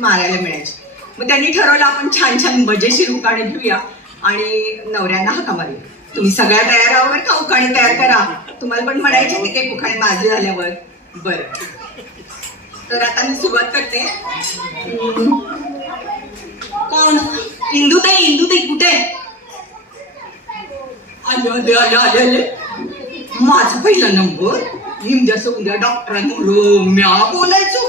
मारायला मिळायचे. मग त्यांनी ठरवलं आपण छान छान मजेशीर उखाणे घेऊया आणि नवऱ्यांना हाका मारूया. तुम्ही सगळ्या तयार आहात का? उखाणे तयार करा. तुम्हाला पण म्हणायचे ते काही उखाणे माझे झाल्यावर. बरं, तर आता मी सुरुवात करते. कोण? इंदुताई कुठे? आले. माझा पहिला नंबर. उद्या डॉक्टरांमुळं म्या बोलायचो.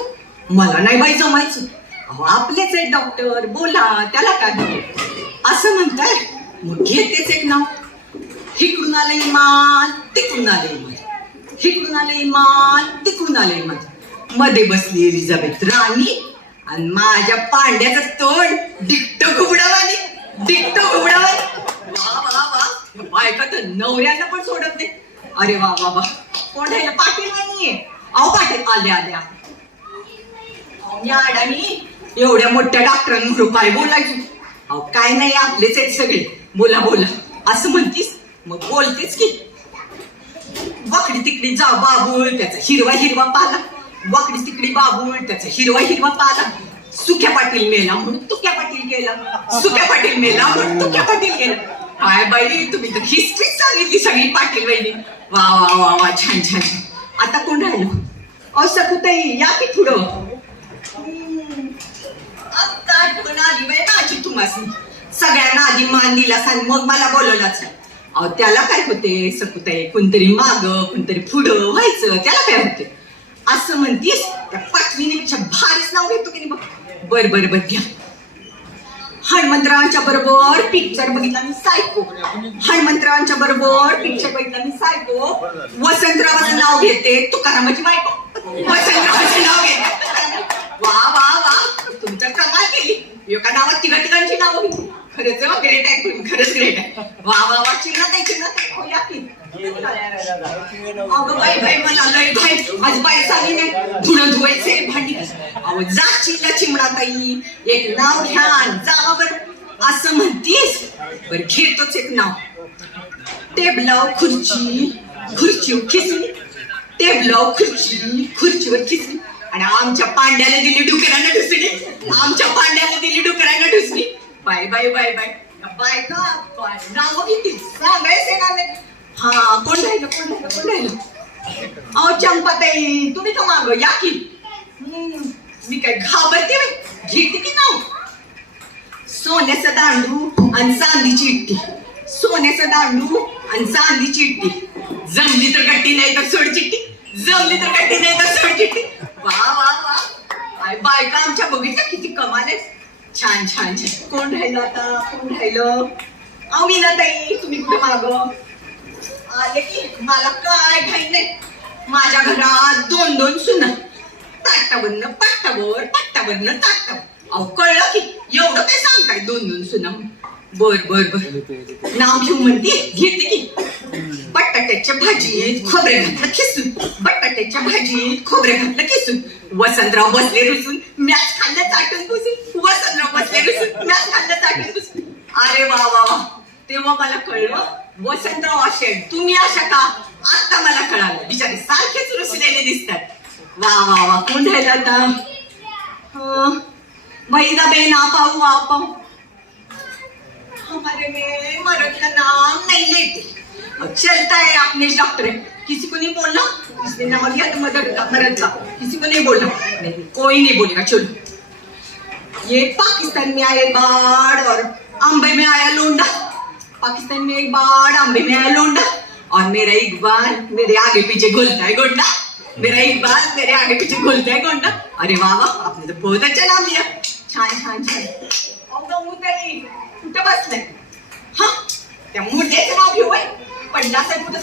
मला नाही बाई जमायचं. अहो आपलेच एक डॉक्टर, बोला त्याला काय असं म्हणताय. मग घेतेच एक नाव. हिकडून आलं इमान, तिकडून आलं इमान. हिकडून आलं इमान, तिकडून आलं इमान. मध्ये बसली एलिझाबेथ राणी आणि माझ्या पांड्याचं तोंड डिक्ट घुबडावानी. वा बायका तर नवऱ्यांना पण सोडत नाही. अरे वा कोण राहिलं? पाटील नाहीये. अहो पाटील आले. या अडाणी एवढ्या मोठ्या डॉक्टरांकडून काय बोलायचं? अहो काय नाही, आपलेच आहेत सगळे. बोला असं म्हणतीस, मग बोलतेच की. वाकडी तिकडी जा बाबूळ त्याचा हिरवा पाला. वाकडी तिकडी बाबूळ त्याचा हिरवा पाला. सुक्या पाटील मेला म्हणून तुक्या पाटील गेला. सुक्या पाटील मेला म्हणून तुक्या पाटील गेला. काय बाई, तुम्ही तर हिस्ट्री सांगितली सगळी पाटील बाईनी. वा छान. आता कोण राहिलो? सकुताई या की पुढं. आता आठवण आली बाई माझी तुम्हाला. सगळ्यांना आधी मान दिला सांग, मग मला बोलवलाच. अहो त्याला काय होते सकुताई? कोणतरी माग कोणतरी पुढं व्हायचं, त्याला काय होते? असं म्हणतीस? त्या पाटवीनेपेक्षा भारीच नाव घेतो की नाही बघ. बर घ्या. हनुमंतरावांच्या बरोबर पिक्चर बघितला मी सायको. वसंतरावाचं नाव घेते, तुकारामाची बायको. वसंतरावाचं नाव घेते. वा तुमच्या कमाल केली. एका नावात तिघांची नावं घेतली. खरंच ग्रेट आहे तुम्ही, खरंच ग्रेट आहे. वा चिन्ह या की. अगं बाई मला लय भाई आज बाई चालली नाही. धुणं धुवायचे भांडी. अहो जा चिमणा ताई, एक नाव घ्या जावा बरं. असं म्हणतीस? बरं घेतोच एक नाव. टेबलाव खुर्चीवर खिचली. खुर्चीवर खिचली. आणि आमच्या पांड्याला दिली डुकरांना ढुसली. बाय बायका नाव किती सांगायचे ना. हा कोण राहिलं? अहो चंपाताई तुम्ही का माग या की. मी काय घाबरते? घेते की नाव. सोन्याचा दांडू आणि चांदीची इट्टी. जमली तर गट्टी नाही तर सोड चिट्टी. वा बायका आमच्या बघितल्या किती कमाल आहे. छान. कोण राहिलं आता? अहो मीनाताई तुम्ही कुठे माग आले की. मला काय घाई नाही. माझ्या घरात 2 सुना. ताटावरनं पाटावर. अहो कळलं की. एवढं काय सांगताय 2 सुना? बर नाव घेऊ म्हणते. घेते की. बटाट्याच्या भाजीत खोबरे घातलं खिसून. वसंतराव बसले रुसून. मॅच खाल्लं चाटून पुसून. अरे वा तेव्हा मला कळलं वसंतराव असे तुम्ही अशा का. आता मला कळालं. बिचारे सारखेच रुसलेले दिसतात. वा कोण राहिलं आता? भैदा बेन आपाऊ. हमारे में मर्द का नाम नहीं लेते. चलता है आपने डॉक्टर है. किसी को नहीं बोलना. इसने नाम लिया तो मर्द का. किसी को नहीं बोलना. नहीं, कोई नहीं बोलेगा. चलो. ये पाकिस्तान में आए बाढ़ और अंबे में आया लोंडा. और मेरा इकबाल मेरे आगे पीछे घुलता है गोंडा. अरे वाह आपने तो बहुत अच्छा नाम लिया. छान. कुठं बसलंय? हा त्या मुद्द्याचं नाव घेऊ. 50 कुठं